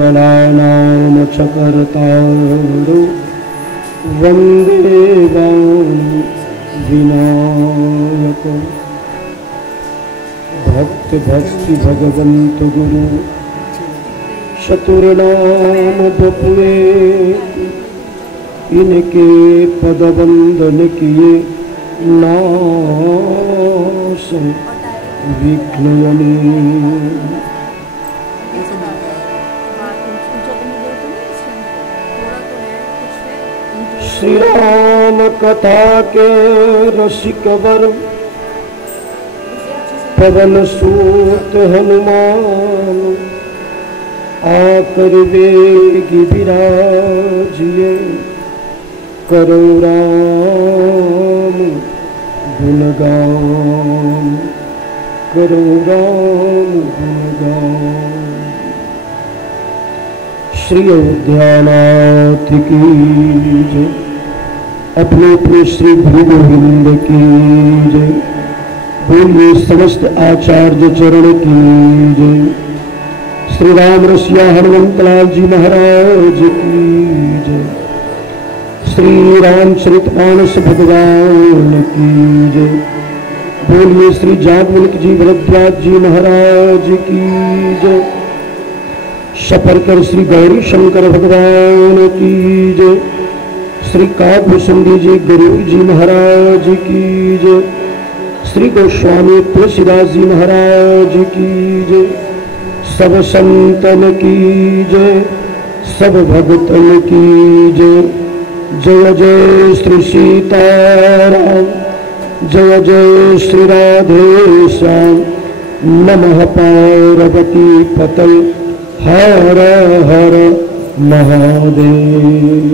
सकलमङ्गलानां च कर्तारो वन्दे विनायको भक्त भक्ति भगवंत गुरु चतुर्नाम बपुए इनके पद वंदन किए नाश विघ्नयनी। श्री राम कथा के रसिक वर पवन सूत हनुमान आकर वेगी विराजिए करो राम गुणगान करो राम गुणगान। श्री अयोध्यानाथ की जय, अपने अपने श्री गुरु गोविंद की जय, बोलिए समस्त आचार्य चरण की जय। श्री राम रसिया हनुमंतलाल जी महाराज की जय। श्री रामचरितमानस भगवान की जय। बोलिए श्री जागवल्क जी भरद्वाज जी महाराज की जय। शपरकर श्री गौरी शंकर भगवान की जय। श्री काकभूषण जी गुरु जी महाराज की जय। श्री गोस्वामी तुलसीदास जी महाराज की जय। सब संतन की जय, सब भक्तन की जय। जय जय श्री सीताराम, जय जय श्री राधे श्याम। नमः पार्वती पतये हर हर महादेव।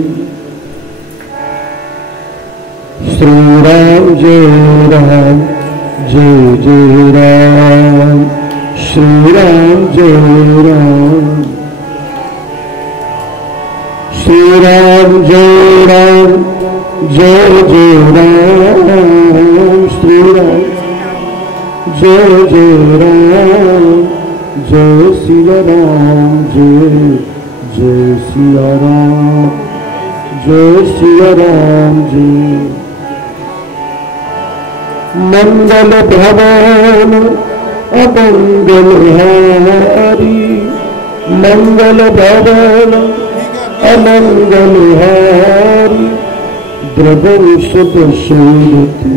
श्री राम जय राम, जय जय राम। श्री राम जय राम, श्री राम जय राम, जय जय राम। श्री राम जय जय राम, जय सिया राम, जय जय सिया राम, जय सिया राम जय। मंगल भवन अमंगल हारी, मंगल भवन अमंगल हारी। द्रवंशद सूरति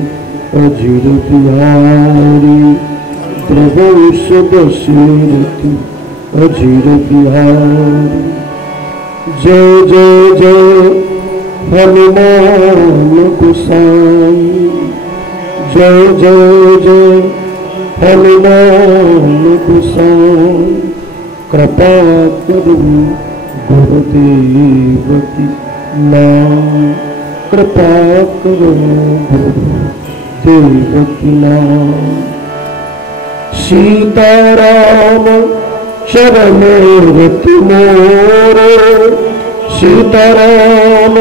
अजिर बिहारी, द्रवंशद सूरति अजिर बिहारी। जय जय जय हनुमान गोसाई, जय जय जय हनुमान गोसाई। कृपा करो गुरुदेव की नाम, कृपा करो गुरुदेव की नाम। सीताराम शरण रति मोरे, सीताराम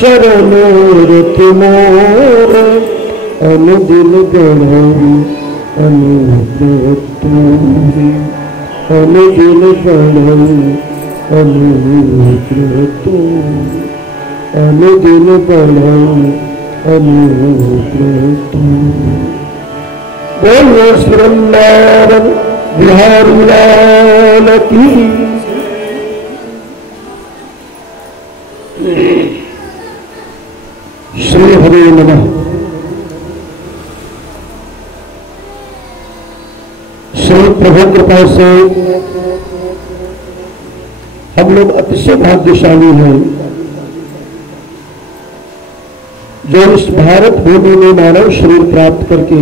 शरण रति मोरे। अनुदिन बढ़ावी अनुग्रह तोरे, अनुदिन बढ़ावी अनुग्रह तोरे, अनुदिन बढ़ावी अनुग्रह तोरे। बोलो श्री वृंदावन बिहारी लाल की। श्री हरे नमः। श्री प्रभु कृपा से हम लोग अतिशय भाग्यशाली हैं जो इस भारत भूमि में मानव शरीर प्राप्त करके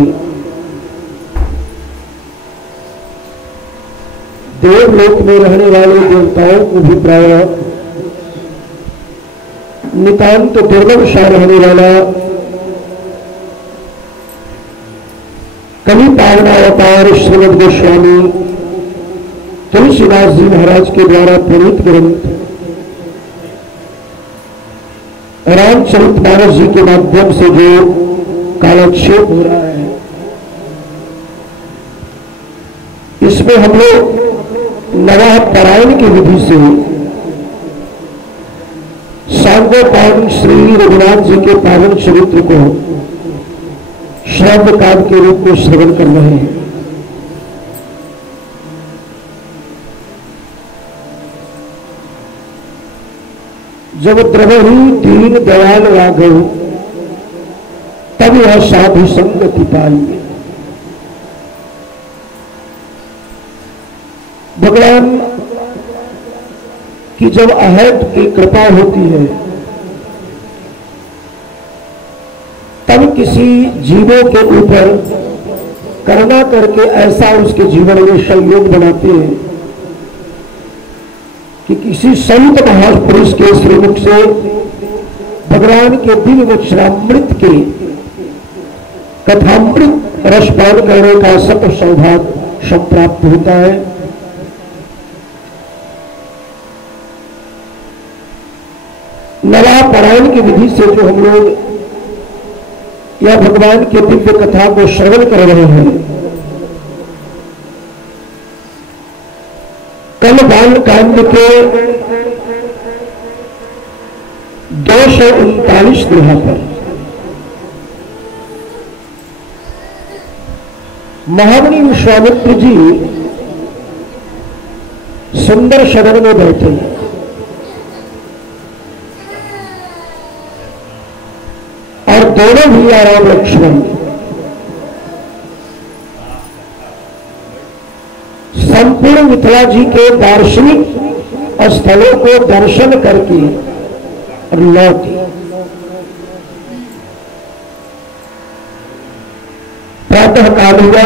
देवलोक में रहने वाले देवताओं को भी प्राय नितांत दुर्लभशाह रहने वाला कवि पावनावतार श्रीमद गोस्वामी तुलसीदास जी महाराज के द्वारा प्रणीत ग्रंथ रामचरितमानस जी के माध्यम से जो कालक्षेप हो रहा है, इसमें हम लोग नवाह पारायण की विधि से सांगोपांग श्री रघुनाथ जी के पावन चरित्र को श्रवण काल के रूप में श्रवण कर रहे हैं। जब द्रवही दीन दयाल राघव तब यह साधु संगति पाई। भगवान की जब अहद की कृपा होती है तब किसी जीवों के ऊपर करुणा करके ऐसा उसके जीवन में संयोग बनाते हैं कि किसी संत महापुरुष के श्रीमुख से भगवान के दिव्य वचनामृत के कथामृत रसपान करने का सत सौभाग्य संप्राप्त होता है। नवाह पारायण की विधि से जो हम लोग यह भगवान के दिव्य कथा को श्रवण कर रहे हैं, कल बाल कांड के 239 दोहा पर महामुनि विश्वामित्र जी सुंदर शरण में बैठे हैं और दोनों भैया राम लक्ष्मण संपूर्ण मिथिला जी के दार्शनिक स्थलों को दर्शन करके लौटे। प्रातः काल हुआ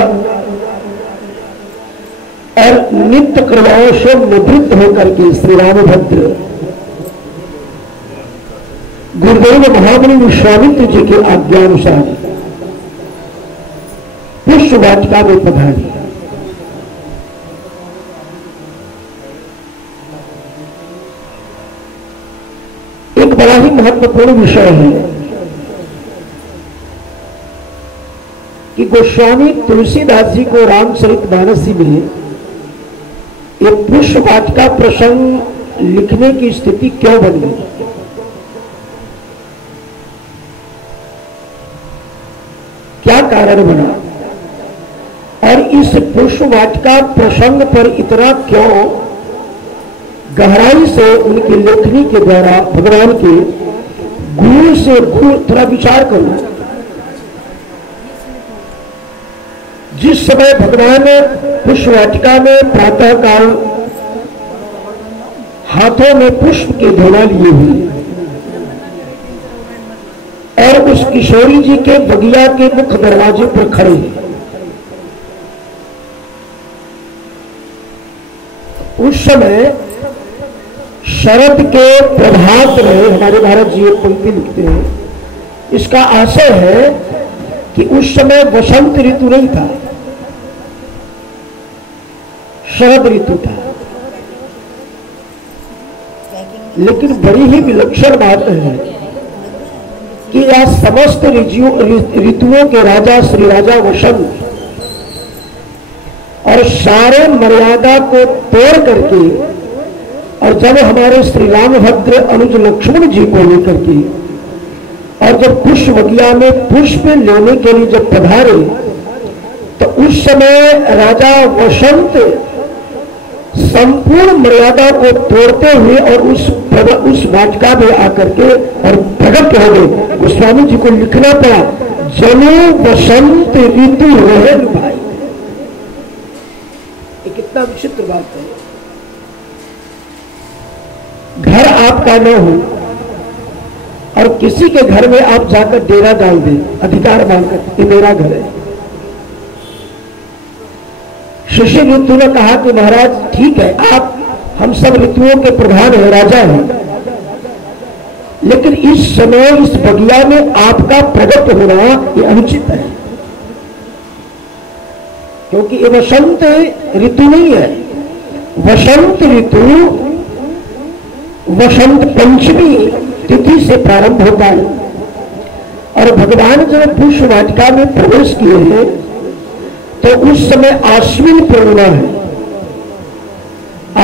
और नित्य क्रियाओं से निवृत्त होकर के श्री रामभद्र गुरुदेव महामुनि विश्वामित्र जी के आज्ञानुसार पुष्प वाटिका में पधारी। एक बड़ा ही महत्वपूर्ण विषय है कि गोस्वामी तुलसीदास जी को रामचरितमानस में एक पुष्प वाटिका प्रसंग लिखने की स्थिति क्यों बन गई। क्या कारण बना और इस पुष्प वाटिका प्रसंग पर इतना क्यों गहराई से उनकी लेखनी के द्वारा भगवान के गुरु से गुरु थोड़ा विचार करो। जिस समय भगवान पुष्प वाटिका में प्रातः काल हाथों में पुष्प के धोना लिए हुए और उस किशोरी जी के बगिया के मुख्य दरवाजे पर खड़े हैं, उस समय शरद के प्रभात में हमारे भारत जी एक पंक्ति लिखते हैं, इसका आशय है कि उस समय वसंत ऋतु नहीं था, शरद ऋतु था। लेकिन बड़ी ही विलक्षण बात है कि यह समस्त ऋतुओं के राजा श्री राजा वसंत और सारे मर्यादा को तोड़ करके और जब हमारे श्री रामभद्र अनुज लक्ष्मण जी को लेकर के और जब पुष्प बगिया में पुष्प लेने के लिए जब पधारे तो उस समय राजा वसंत संपूर्ण मर्यादा को तोड़ते हुए और उस वाटिका में आकर के और प्रकट हो गए। गोस्वामी जी को लिखना पड़ा, जनो वसंत ऋतु रहे भाई। ये कितना विचित्र बात है। घर आपका न हो और किसी के घर में आप जाकर डेरा डाल दें अधिकार मांगकर, ये मेरा घर है। शिष्य ऋतु ने कहा कि महाराज ठीक है, आप हम सब ऋतुओं के प्रधान हैं, राजा हैं, लेकिन इस समय इस बगिया में आपका प्रकट होना ये अनुचित है, क्योंकि ये वसंत ऋतु नहीं है। वसंत ऋतु वसंत पंचमी तिथि से प्रारंभ होता है और भगवान जब पुष्प वाटिका में प्रवेश किए हैं तो उस समय आश्विन पूर्णिमा है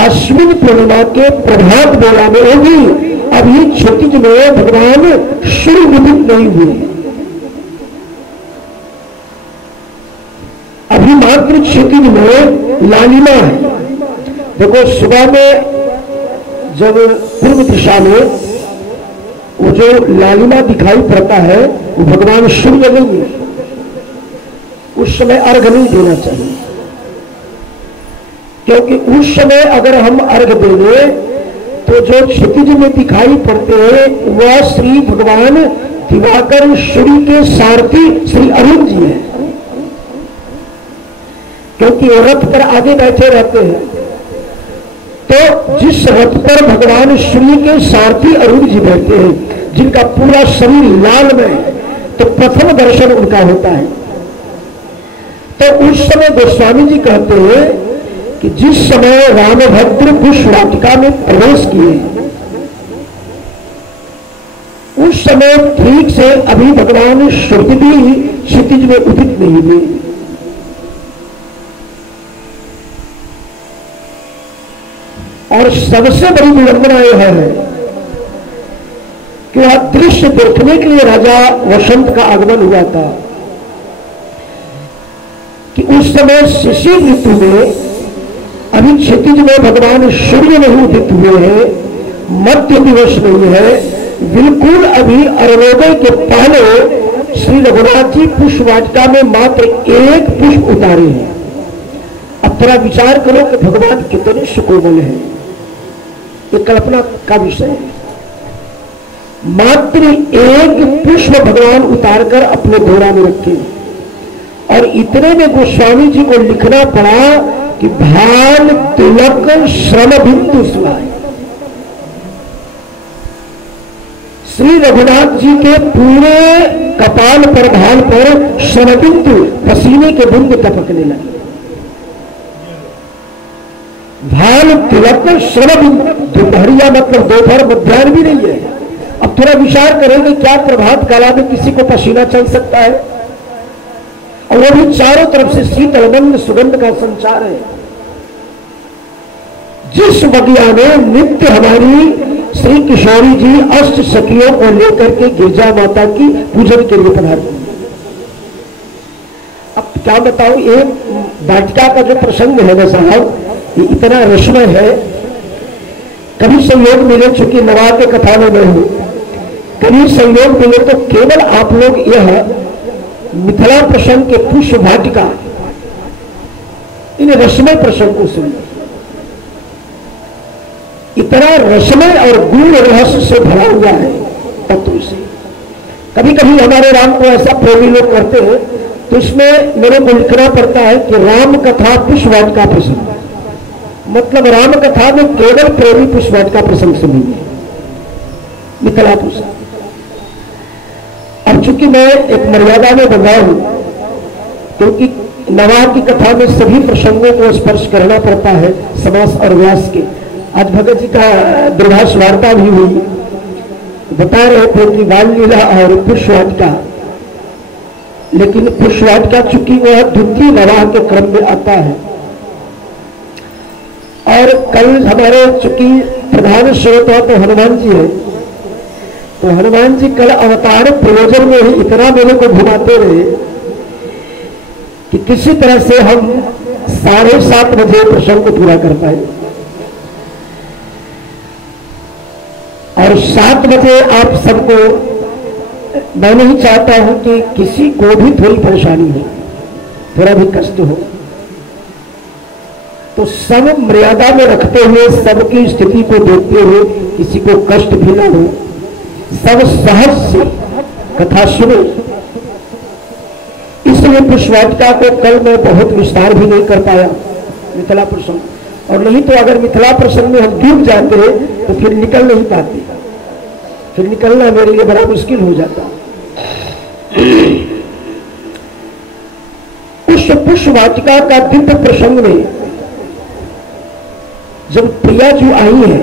आश्विन पूर्णिमा के प्रभात बेला में होगी। अभी क्षितिज में भगवान सूर्य उदित नहीं हुए, अभी मात्र क्षितिज में लालिमा है। देखो सुबह में जब पूर्व दिशा में वो जो लालिमा दिखाई पड़ता है वो भगवान सूर्य नहीं, उस समय अर्घ नहीं देना चाहिए, क्योंकि उस समय अगर हम अर्घ देंगे तो जो क्षितिज में दिखाई पड़ते हैं वह श्री भगवान दिवाकर सूर्य के सारथी श्री अरुण जी हैं, क्योंकि वो रथ पर आगे बैठे रहते हैं। तो जिस रथ पर भगवान सूर्य के सारथी अरुण जी बैठते हैं, जिनका पूरा शरीर लाल में है, तो प्रथम दर्शन उनका होता है। तो उस समय गोस्वामी जी कहते हैं कि जिस समय रामभद्र पुष्प वाटिका में प्रवेश किए, उस समय ठीक से अभी भगवान सूर्य भी क्षितिज में उदित नहीं हुए। और सबसे बड़ी विडंबना यह है कि वह दृश्य देखने के लिए राजा वसंत का आगमन हुआ था कि उस समय शिशिर ऋतु में अभी क्षितिज में भगवान सूर्य नहीं उदित हुए हैं, मध्य दिवस नहीं है, बिल्कुल अभी अरुणोदय के पहले श्री रघुनाथ जी पुष्प वाटिका में मात्र एक पुष्प उतारे हैं। अब थोड़ा विचार करो कि भगवान कितने सुकोमल हैं, ये कल्पना का विषय है। मात्र एक पुष्प भगवान उतारकर अपने घोड़ा में रखे, और इतने में गोस्वामी जी को लिखना पड़ा कि भाल तिलक श्रम बिंदु सुनाए। श्री रघुनाथ जी के पूरे कपाल पर, भाल पर श्रम बिंदु, पसीने के बिंदु टपकने लगे। भाल तिलक श्रम बिंदु, दोपहरिया मतलब दोपहर मध्याह्न भी नहीं है। अब थोड़ा विचार करेंगे, क्या प्रभात काला में किसी को पसीना चल सकता है? और वो भी चारों तरफ से शीतल मंद सुगंध का संचार है। जिस बगिया में नित्य हमारी श्री किशोरी जी अष्ट सखियों को लेकर के गिरजा माता की पूजन के लिए पधारती। अब क्या बताऊं, ये वाटिका का जो प्रसंग है ना साहब, ये इतना रसमय है। कभी संयोग मिले, चूंकि नवा के कथा में मैं हूं, कभी संयोग मिले तो केवल आप लोग यह मिथिला प्रसंग के पुष्प वाटिका, इन रसमय प्रसंग को सुनिए। इतना रसमय और गूढ़ रहस्य से भरा हुआ है तत्व से। कभी कभी हमारे राम को ऐसा प्रेमी लोग करते हैं तो इसमें मेरे को लिखना पड़ता है कि राम कथा पुष्प वाटिका प्रसंग, मतलब राम कथा में केवल प्रेमी पुष्प वाटिका प्रसंग सुनिए, मिथिला प्रसंग। अब चूंकि मैं एक मर्यादा में बंधा हूं, क्योंकि नवा की कथा में सभी प्रसंगों को स्पर्श करना पड़ता है समास और व्यास के। आज भगत जी का दूरभाष वार्ता भी हुई, बता रहे थे कि बाल लीला और पुष्प वाटिका, लेकिन पुष्प वाटिका चूंकि वह द्वितीय नवाह के क्रम में आता है। और कल हमारे चूंकि प्रधान श्रोता तो हनुमान जी है, तो हनुमान जी कल अवतार प्रयोजन में ही इतना मेरे को घुमाते रहे कि किसी तरह से हम 7:30 बजे प्रसंग को पूरा कर पाए। और 7 बजे आप सबको, मैं नहीं चाहता हूं कि किसी को भी थोड़ी परेशानी हो, थोड़ा भी कष्ट हो, तो सब मर्यादा में रखते हुए, सबकी स्थिति को देखते हुए, किसी को कष्ट भी ना हो, सब सहज से कथा सुने। इसलिए पुष्प वाटिका को कल मैं बहुत विस्तार भी नहीं कर पाया, मिथिला प्रसंग। और नहीं तो अगर मिथिला प्रसंग में हम डूब जाते हैं तो फिर निकल नहीं पाते, फिर निकलना मेरे लिए बड़ा मुश्किल हो जाता। उस पुष्प वाटिका का दिव्य प्रसंग में जब प्रिया जी आई है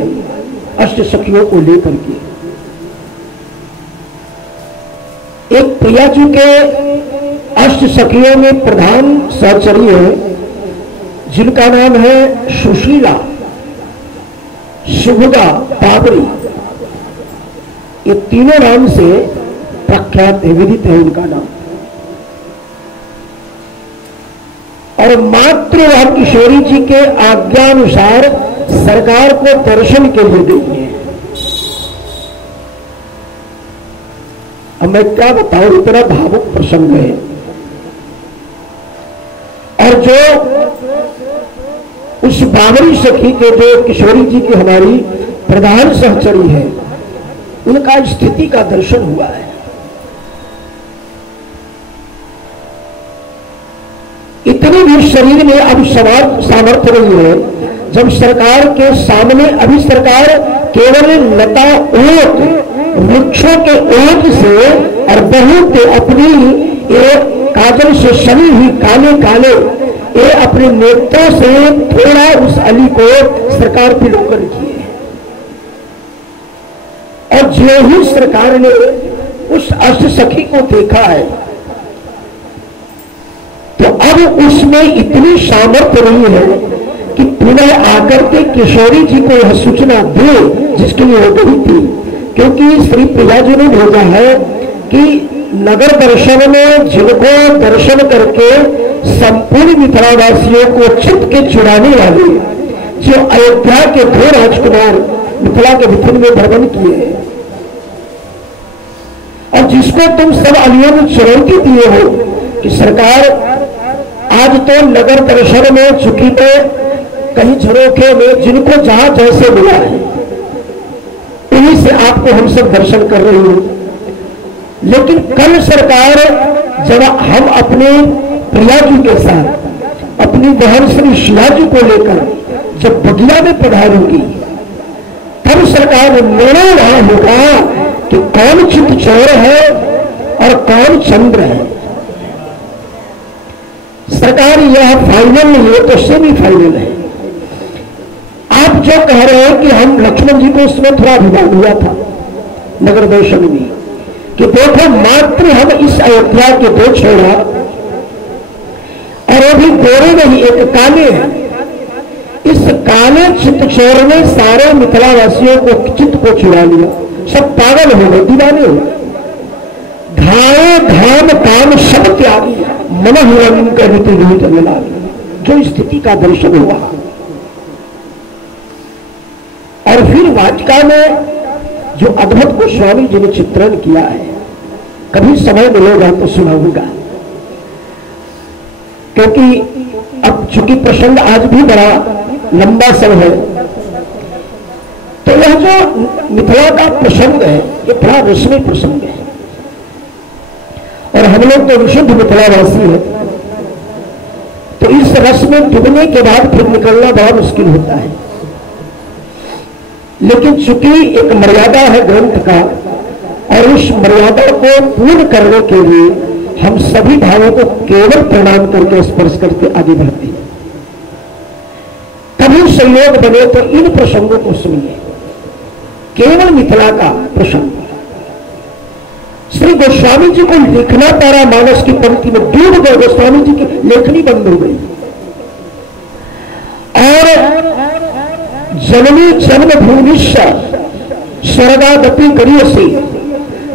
अष्ट सखियों को लेकर के, एक प्रिया जी के अष्ट सखियों में प्रधान सहचरी है जिनका नाम है सुशीला। शुभगा, बाबरी, ये तीनों नाम से प्रख्यात है, विदित है उनका नाम। और मात्र वह किशोरी जी के आज्ञानुसार सरकार को दर्शन के लिए गई है। अब मैं क्या बताऊं, इतना भावुक प्रसंग है। और जो उस बाबरी सखी के, जो किशोरी जी की हमारी प्रधान सहचरी है, उनका स्थिति का दर्शन हुआ है। इतनी भी शरीर में अब सामर्थ्य नहीं है। जब सरकार के सामने, अभी सरकार केवल लता ओट, वृक्षों के ओट से और बहुत अपनी एक काजल से सनी हुई काले काले ये अपने नेत्रों से थोड़ा उस अली को सरकार पिलोकर किए। और जो ही सरकार ने उस अष्ट सखी को देखा है, तो अब उसमें इतनी सामर्थ्य नहीं है कि पुनः आकर के किशोरी जी को यह सूचना दे जिसके लिए वो गई थी। क्योंकि श्री प्रिया जी ने भेजा है कि नगर दर्शन में जिनको दर्शन करके संपूर्ण मिथिलावासियों को चित्त के चुराने वाले जो अयोध्या के दो राजकुमार मिथिला के भितर में भ्रमण किए हैं, और जिसको तुम सब अलियों में चुनौती दिए हो कि सरकार आज तो नगर दर्शन में चुकी पे कहीं झरोखे में जिनको जहां जैसे मिला है उन्हीं से आपको हम सब दर्शन कर रहे हो। लेकिन कल सरकार जब हम अपने प्रिया जी के साथ अपनी बहन श्री शिला जी को लेकर जब बगिया में पधारूंगी, तब सरकार निर्णय वहां होगा कि कौन चित्त चोर है और कौन चंद्र है। सरकार यह फाइनल नहीं है तो सेमी फाइनल है। आप जो कह रहे हैं कि हम लक्ष्मण जी को इसमें थोड़ा अभिमान हुआ था नगर दर्शन में कि देखो मात्र हम इस अयोध्या के दो छोड़ा, और वो भी गोरे नहीं, एक काले हैं। इस काले चित्त चोर ने सारे मिथिलावासियों को चित्त को चुरा लिया, सब पागल हो गए, दीवाने हो गए। धाए धाम काम सब त्यागी मन मिला, जो स्थिति का दर्शन हुआ। और फिर वाटिका में जो अद्भुत गोस्वामी जी ने चित्रण किया है, कभी समय मिलेगा तो सुनाऊंगा। क्योंकि अब चूंकि प्रसंग आज भी बड़ा लंबा सब है, तो यह जो मिथिला का प्रसंग है ये बड़ा रसमय प्रसंग है। और हम लोग तो विशुद्ध मिथिलावासी है, तो इस रस में डूबने के बाद फिर निकलना बड़ा मुश्किल होता है। लेकिन चूंकि एक मर्यादा है ग्रंथ का, और उस मर्यादा को पूर्ण करने के लिए हम सभी भावों को केवल प्रणाम करके स्पर्श करके आगे बढ़ते हैं। कभी संयोग बने तो इन प्रसंगों को सुनिए। केवल मिथिला का प्रसंग, श्री गोस्वामी जी को लिखना पारा मानस की पंक्ति में डूब गए, गोस्वामी जी की लेखनी बंद हो गई। और जननी जन्मभूमि स्वर्गादपि करियसी,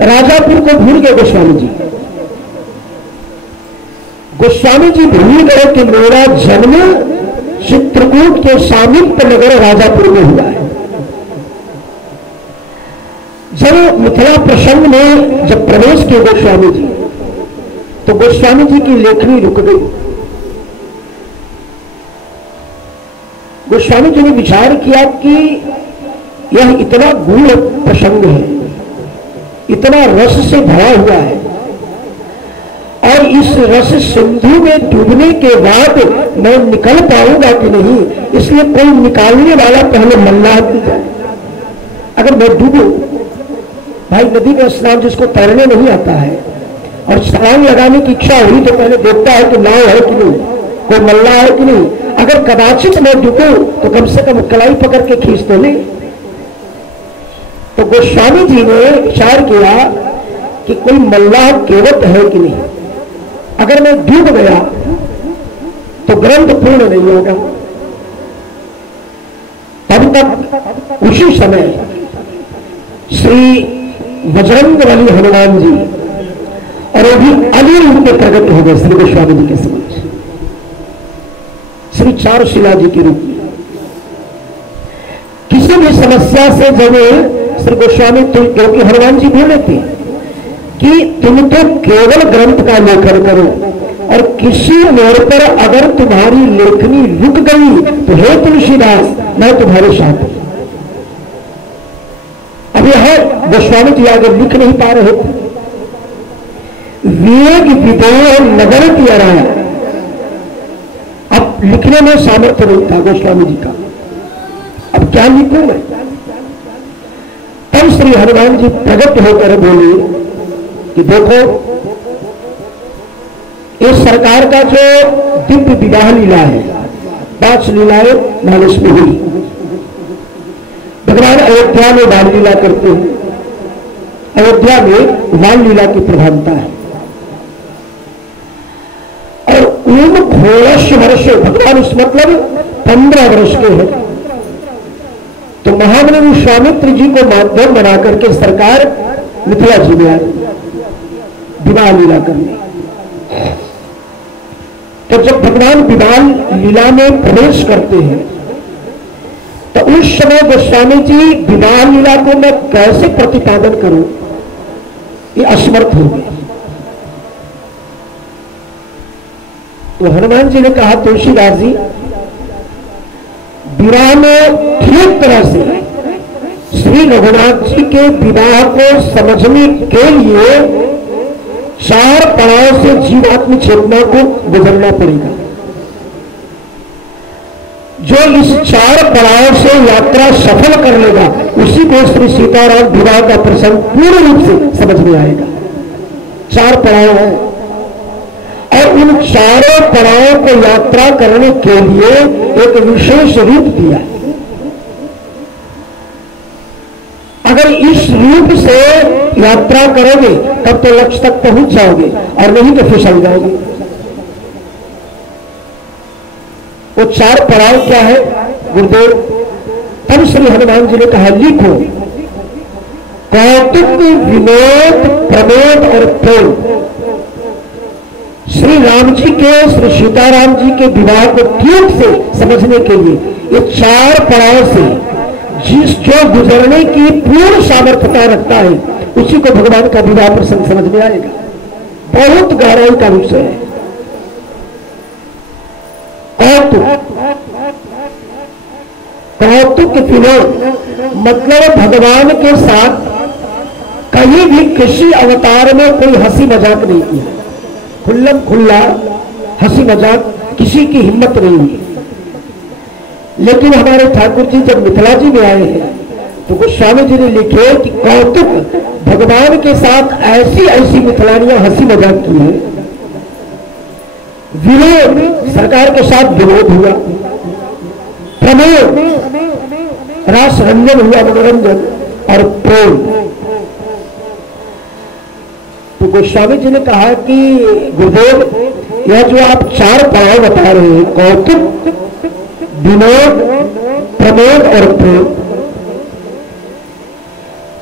राजापुर को भूल गए गोस्वामी जी। गोस्वामी जी भूल गए कि मेरा जन्म चित्रकूट के सामीप्य नगर राजापुर में हुआ है। जब मिथिला प्रसंग में जब प्रवेश किए गोस्वामी जी, तो गोस्वामी जी की लेखनी रुक गई। गोस्वामी जी ने विचार किया कि यह इतना गूढ़ प्रसंग है, इतना रस से भरा हुआ है, और इस रस सिंधु में डूबने के बाद मैं निकल पाऊंगा कि नहीं, इसलिए कोई निकालने वाला पहले मल्लाह की जाए। अगर मैं डूबू, भाई नदी में स्नान जिसको तैरने नहीं आता है और छलांग लगाने की इच्छा हुई तो पहले देखता है कि नाव है कि नहीं, कोई मल्लाह है कि नहीं। अगर कदाचित मैं डूबूं तो कम से कम कलाई पकड़ के खींच तो ले। तो गोस्वामी जी ने विचार किया कि कोई मल्लाह केवट है कि नहीं। अगर मैं डूब गया तो ग्रंथ पूर्ण नहीं होगा। तब तक उसी समय श्री बजरंगबली हनुमान जी और वो भी अली रूप में प्रकट हो गए श्री गोस्वामी जी के समक्ष, श्री चारुशिला जी के रूप में। किसी भी समस्या से जब श्री गोस्वामी, क्योंकि हनुमान जी बोले थे कि तुम तो केवल ग्रंथ का लेखन करो और किसी मोड़ पर अगर तुम्हारी लेखनी रुक गई तो हे तुलसीदास, मैं तुम्हारे साथ हूं। अब यह गोस्वामी जी आगे लिख नहीं पा रहे थे। वेग विदेह नगर की अराया, अब लिखने में सामर्थ्य नहीं था गोस्वामी जी का, अब क्या लिखूं मैं। तब श्री हनुमान जी प्रकट होकर बोले कि देखो, इस सरकार का जो दिव्य विवाह लीला है, 5 लीलाएं मानस में हुई। भगवान अयोध्या में बाल लीला करते हैं, अयोध्या में बाल लीला की प्रधानता है। और उन घोष वर्ष भगवान, उस मतलब 15 वर्ष के हैं, तो महामुनि विश्वामित्र जी को माध्यम बना करके सरकार मिथिला जी में आई विवाह लीला करने। तो जब भगवान विवाह लीला में प्रवेश करते हैं तो उस समय गोस्वामी जी विवाह लीला को मैं कैसे प्रतिपादन करूं, ये असमर्थ हो गए। तो हनुमान जी ने कहा, तुलसीदास जी, विवाह में ठीक तरह से श्री रघुनाथ जी के विवाह को समझने के लिए 4 पड़ाव से जीवात्म चेतना को गुजरना पड़ेगा। जो इस 4 पड़ाव से यात्रा सफल कर लेगा उसी को श्री सीताराम विवाह का प्रसंग पूर्ण रूप से समझ में आएगा। 4 पड़ाव है और उन 4 पड़ावों को यात्रा करने के लिए एक विशेष रूप दिया। अगर इस रूप से यात्रा करोगे तब तो लक्ष्य तक पहुंच जाओगे, और नहीं तो फिसल जाओगे। वो 4 पड़ाव क्या है गुरुदेव? तब श्री हनुमान जी ने कहा, लिखो, कौतुक, विनोद, प्रमोद और प्रेम। श्री राम जी के, श्री सीताराम जी के विवाह को ठीक से समझने के लिए ये 4 पड़ाव से जो गुजरने की पूर्ण सामर्थ्यता रखता है उसी को भगवान का विवाह प्रसंग समझ में आएगा। बहुत गहराई का विषय है। कौतुक विनोद मतलब भगवान के साथ कहीं भी किसी अवतार में कोई हंसी मजाक नहीं किया, खुल्लम खुल्ला हंसी मजाक किसी की हिम्मत नहीं हुई। लेकिन हमारे ठाकुर जी जब मिथिला जी में आए हैं तो गोस्वामी जी ने लिखे कि कौतुक, भगवान के साथ ऐसी ऐसी मिथिलानियां हंसी मजाक की है। विनोद, सरकार के साथ विनोद हुआ। प्रमोद, रास रंजन हुआ, मनोरंजन। और प्रेम, तो गोस्वामी जी ने कहा कि गुरुदेव, यह जो आप 4 पड़ाव बता रहे हैं, कौतुक, विनोद, प्रमोद और प्रेम,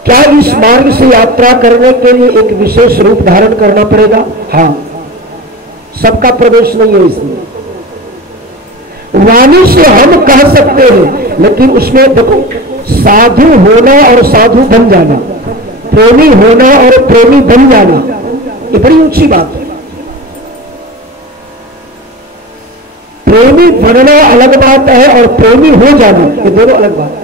क्या इस मार्ग से यात्रा करने के लिए एक विशेष रूप धारण करना पड़ेगा? हाँ, सबका प्रवेश नहीं है इसमें। वाणी से हम कह सकते हैं, लेकिन उसमें देखो, साधु होना और साधु बन जाना, प्रेमी होना और प्रेमी बन जाना, ये बड़ी ऊंची बात है। प्रेमी बनना अलग बात है और प्रेमी हो जाना, ये दोनों अलग बात है।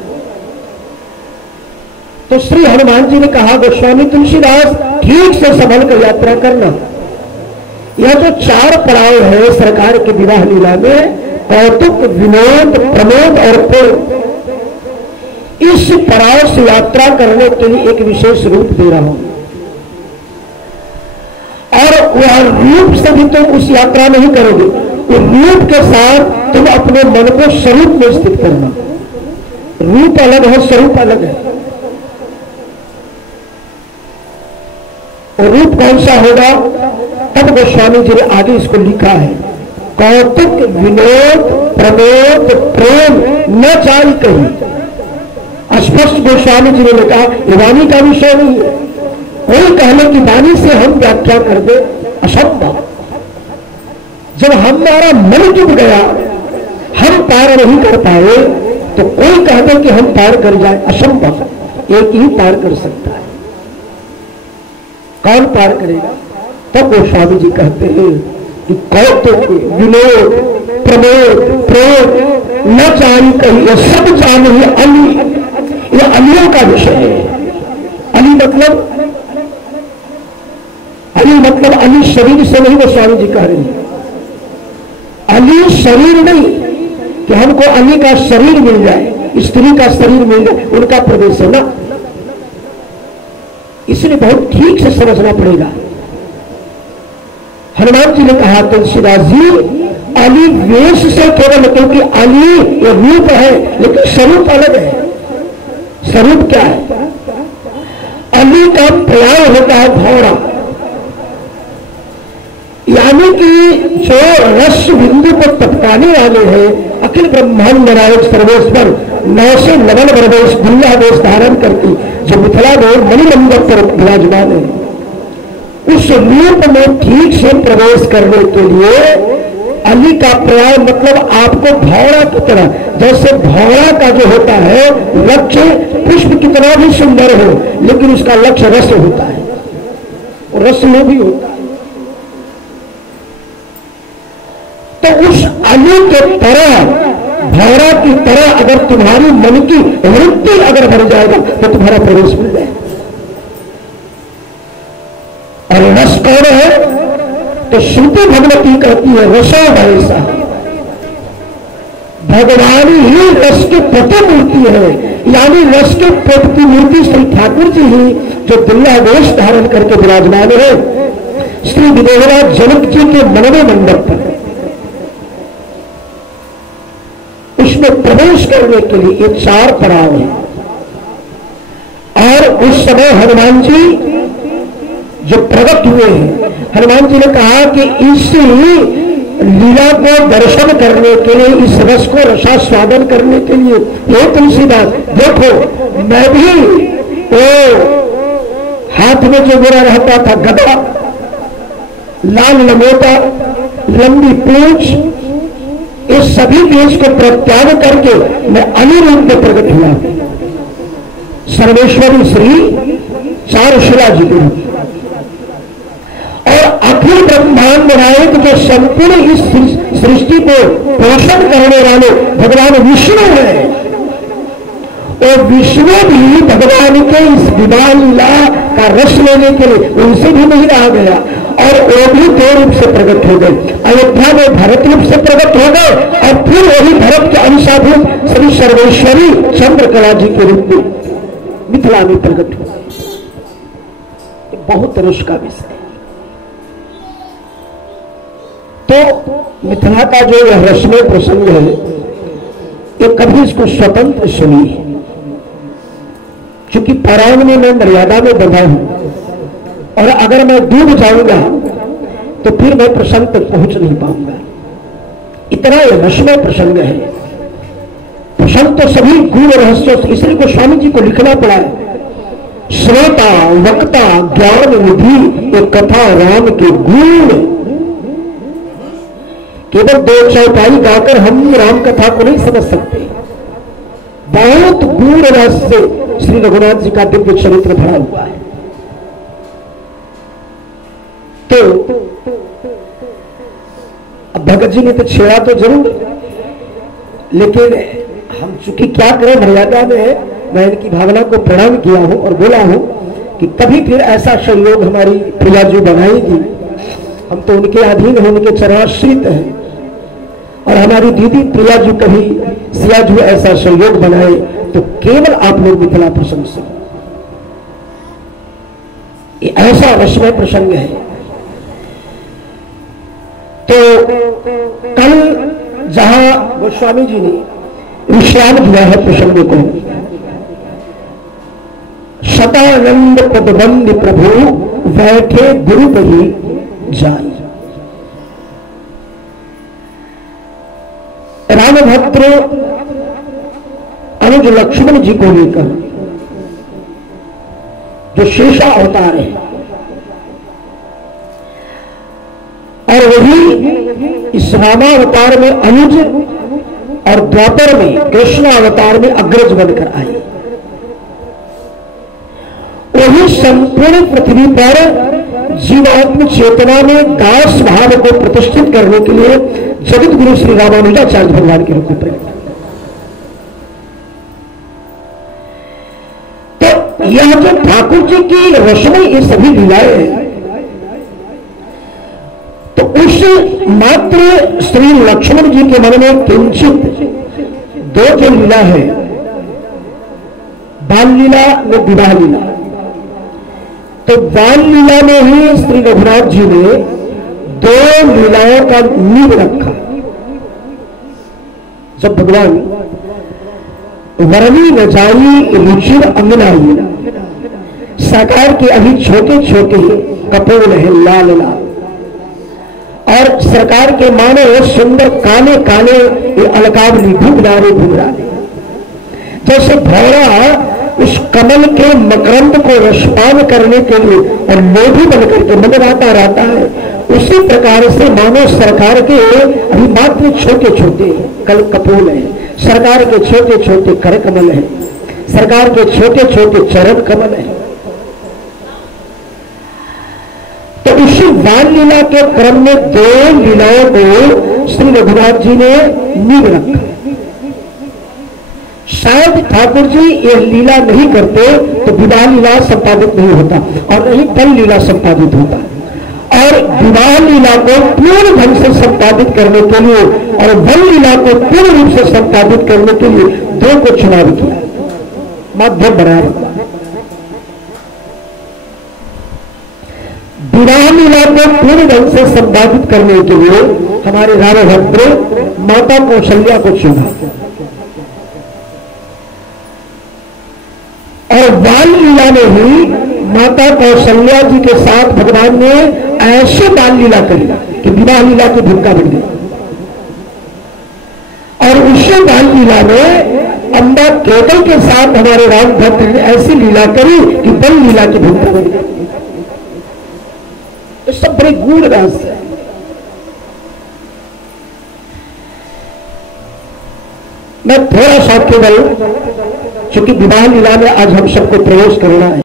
तो श्री हनुमान जी ने कहा, गोस्वामी तुलसीदास, ठीक से संभल कर यात्रा करना। यह जो 4 पड़ाव है सरकार के विवाह लीला में, कौतुक, विनोद, प्रमोद और प्रेम, इस पड़ाव से यात्रा करने के लिए एक विशेष रूप दे रहा हूं। और वह रूप से भी तुम उस यात्रा नहीं करोगे, वो रूप के साथ तुम अपने मन को स्वरूप में स्थित करना। रूप अलग है, स्वरूप अलग है। और रूप कौन सा होगा? तब गोस्वामी जी ने आगे इसको लिखा है, कौतुक, विनोद, प्रमोद, प्रेम न जाई कहीं, स्पष्ट गोस्वामी जी ने कहा ये वाणी का विषय नहीं है। कोई कहने की वाणी से हम व्याख्या कर दे, असंभव। जब हमारा मन डूब गया, हम पार नहीं कर पाए, तो कोई कह दे कि हम पार कर जाए, असंभव। एक ही पार कर सकता है। कौन पार करेगा? तो गोस्वामी जी कहते हैं कि कौतुक, विनोद, प्रमोद, प्रेम न जान कहीं, ये सब जान ही अली। ये अलियों का विषय है। अली मतलब अली शरीर से नहीं, वो स्वामी जी कह रहे हैं। अली शरीर नहीं कि हमको अली का शरीर मिल जाए, स्त्री का शरीर मिल जाए, उनका प्रवेश है ना। इसलिए बहुत ठीक से समझना पड़ेगा। हनुमान जी ने कहा तुलसीदास जी, अली वेश से केवल, क्योंकि अली ये रूप है लेकिन स्वरूप अलग है। स्वरूप क्या है? अली का पर्याय होता है भौरा, यानी कि जो रस बिंदु को टपकाने वाले हैं, अखिल ब्रह्मांड नायक सर्वेश्वर, नौ से नवन प्रवेश दुल्हा वेश धारण करके जो मिथिला में मणिमंदिर पर विराजमान है, उस रूप में ठीक से प्रवेश करने के लिए अली का पर्याय मतलब आपको भौरा की तरह, जैसे भौरा का जो होता है लक्ष्य, पुष्प कितना भी सुंदर हो लेकिन उसका लक्ष्य रस होता है, और रस में भी होता है। तो उस अली के तरह, भौरा की तरह अगर तुम्हारी मन की वृत्ति अगर बढ़ जाएगा तो तुम्हारा प्रवेश मिल जाएगा। और रस कौन है? तो श्रुति भगवती कहती है रसो वैसा, भगवान ही रस की प्रतिमूर्ति है। यानी रस के प्रतिमूर्ति श्री ठाकुर जी ही जो दुल्हा वेश धारण करके विराजमान है श्री विदेहरा जनक जी के मनवे मंडप पर, उसमें प्रवेश करने के लिए ये 4 पड़ाव है। और उस समय हनुमान जी जो प्रकट हुए हैं, हनुमान जी ने कहा कि इसी लीला को दर्शन करने के लिए, इस रस को रसास्वादन करने के लिए, ये तुलसीदास देखो, मैं भी वो हाथ में जो मेरा रहता था गदा, लाल लंगोटा, लंबी पूंछ, इस सभी देश को प्रत्याग करके मैं अली रूप में प्रकट हुआ, सर्वेश्वरी श्री चारुशिला जी के रूप। और अखिल ब्रह्मांड नायक जो संपूर्ण इस सृष्टि को पोषण करने वाले भगवान विष्णु है, और विष्णु भी भगवान के इस विवाह लीला का रस लेने के लिए उनसे भी नहीं रहा गया, और वो भी 2 रूप से प्रकट हो गए। अयोध्या में भरत रूप से प्रकट हो गए, और फिर वही भरत के अंशाभूत श्री सर्वेश्वरी चंद्रकला जी के रूप में मिथिला में प्रकट हुआ। बहुत रस का विषय। तो मिथिला का जो यह रसमय प्रसंग है, ये कभी इसको स्वतंत्र सुनिए, क्योंकि परायण में मैं मर्यादा में बंधा हूं, और अगर मैं डूब जाऊंगा तो फिर मैं प्रसंग तक पहुंच नहीं पाऊंगा। इतना यह रसमय प्रसंग है। प्रसंग तो सभी गूढ़ रहस्यों से, इसलिए गोस्वामी जी को लिखना पड़ा है। श्रोता वक्ता ज्ञान विधि ये कथा राम के गुण। केवल 2 चौपाई गाकर हम राम कथा को नहीं समझ सकते। बहुत गूढ़ रहस्य से श्री रघुनाथ जी का दिव्य चरित्र भरा हुआ है। तो अब भगत जी ने तो छेड़ा तो जरूर, लेकिन हम चूंकि क्या करें, मर्यादा में है, मैं इनकी भावना को प्रणाम किया हूं और बोला हूं कि कभी फिर ऐसा संयोग हमारी प्रिया जी बनाएगी, हम तो उनके अधीन हैं, उनके चरणाश्रित हैं, और हमारी दीदी प्रिया जी कभी सिया जी ऐसा संयोग बनाए तो केवल आप लोग मिथिला प्रसंग से, ये ऐसा रसमय प्रसंग है। तो कल जहां गोस्वामी जी ने विश्राम दिया है प्रसंग को, शतानंद पदबंद प्रभु बैठे गुरु बही जाई। रामभद्र अनुज लक्ष्मण जी को लेकर जो शेषा अवतार है, और वही इस रामावतार में अनुज और द्वापर में कृष्ण अवतार में अग्रज बनकर आई। वही संपूर्ण पृथ्वी पर जीवात्म चेतना में दास भाव को प्रतिष्ठित करने के लिए जगत गुरु श्री रामानुजाचार्य भगवान के रूप में प्रकट। तो यह जो ठाकुर जी की रसमई ये सभी लीलाएं हैं, तो उस मात्र श्री लक्ष्मण जी के मन में किंचित दो जो लीला है, बाल लीला व विवाह लीला, तो बाल लीला में ही श्री रघुनाथ जी ने दो लीलाओं का नींव रखा। जब भगवान वरनी न जाई रुचिर अंगनाई, साकार के अभी छोटे छोटे कपोल है लाल लाल, और सरकार के माने सुंदर काले काले अलकावली घुघरारे घुघरारे, जैसे भौरा उस कमल के मकरंद को रसपान करने के लिए और लोभी बनकर के मनराता रहता है, उसी प्रकार से मानो सरकार के अभी मात्र छोटे छोटे कल कपोल है, सरकार के छोटे छोटे कर कमल है, सरकार के छोटे छोटे चरण कमल है। तो उसी बाल लीला के क्रम में दो लीलाओं को श्री रघुनाथ जी ने नींव रखा। शायद ठाकुर जी यह लीला नहीं करते तो विवाह लीला संपादित नहीं होता और नहीं बल लीला संपादित होता। और विवाह लीला को पूर्ण ढंग से संपादित करने के लिए और बल लीला को पूर्ण रूप से संपादित करने के लिए दो को चुनाव किया, माध्यम बनाया। विवाह लीला को पूर्ण ढंग से संपादित करने के लिए हमारे रामभद्र माता कौशल्या को चुना, और बाल लीला में ही माता कौशल्या जी के साथ भगवान ने ऐसे बाल लीला करी कि विवाह लीला की भूमिका बन गई। और उसी बाल लीला में अम्बा केवल के साथ हमारे रामभद्र ने ऐसी लीला करी कि बल लीला की भूमिका बन गई। तो सब बड़े गूढ़ रहस्य है। मैं थोड़ा सा केवल, चूंकि विवाह लीला में आज हम सबको प्रवेश करना है,